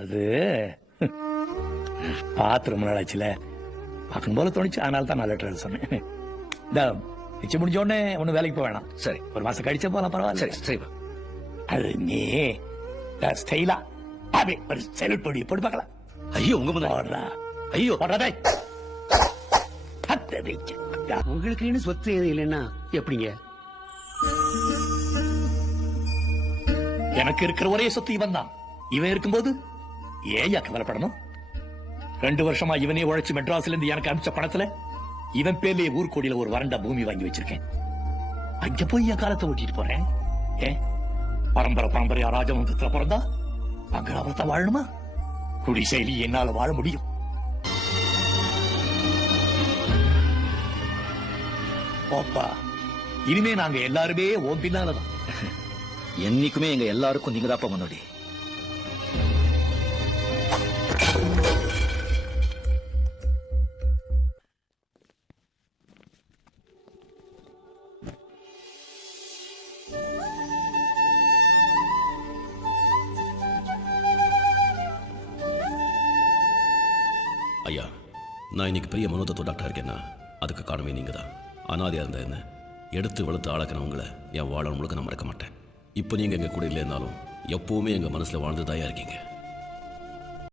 அது பார்த்து ரொம்ப நாள் ஆச்சுல, பார்க்கணும் போல தோணுச்சு, அதனால தான் நான் லெட்டர் எழுத சொன்னேன். இந்த நிச்சயம் முடிஞ்ச உடனே ஒன்னும் வேலைக்கு போக வேணாம். சரி, ஒரு மாசம் கழிச்சா போலாம், பரவாயில்ல. சரி சரிப்பா. அது நீ ஸ்டைலா அப்படி ஒரு செல்ட் பொடி போட்டு பார்க்கலாம். ஐயோ உங்க முதல்ல. போடுறா. ஐயோ போடுறதே. உங்களுக்குன்னு சொத்து எது இல்லைன்னா எப்படிங்க? எனக்கு இருக்கிற ஒரே சொத்து இவன் தான். இவன் இருக்கும்போது ஏயா கவலைப்படணும்? 2 வருஷமா இவனே உழைச்சு மெட்ராஸ்ல இருந்து எனக்கு அனுப்பிச்ச பணத்துல இவன் பேர்லயே ஊர்கோடியில ஒரு வறண்ட பூமி வாங்கி வச்சிருக்கேன். அங்க போய் என் காலத்தை ஓட்டிட்டு போறேன். ஏன் பரம்பரையா ராஜவம்சத்துல பிறந்தா அங்க அவர்த்த வாழணுமா? குடிசைலி என்னால வாழ முடியும். ஓப்பா, இனிமே நாங்க எல்லாருமே ஓம் பின்னாலதான். என்னைக்குமே எங்க எல்லாருக்கும் நீங்க தாப்பா முன்னாடி. ஐயா, நான் இன்னைக்கு பெரிய மனோதத்துவ டாக்டர் இருக்கேன்னா அதுக்கு காரணமே நீங்க தான். அனாதையா இருந்த என்ன எடுத்து வளர்த்து ஆளாக்கினவங்களை என் வாழ முழுக்க நான் மறக்க மாட்டேன். இப்போ நீங்க எங்க கூட இல்லைன்னாலும் எப்பவுமே எங்க மனசுல வாழ்ந்துதாயா இருக்கீங்க.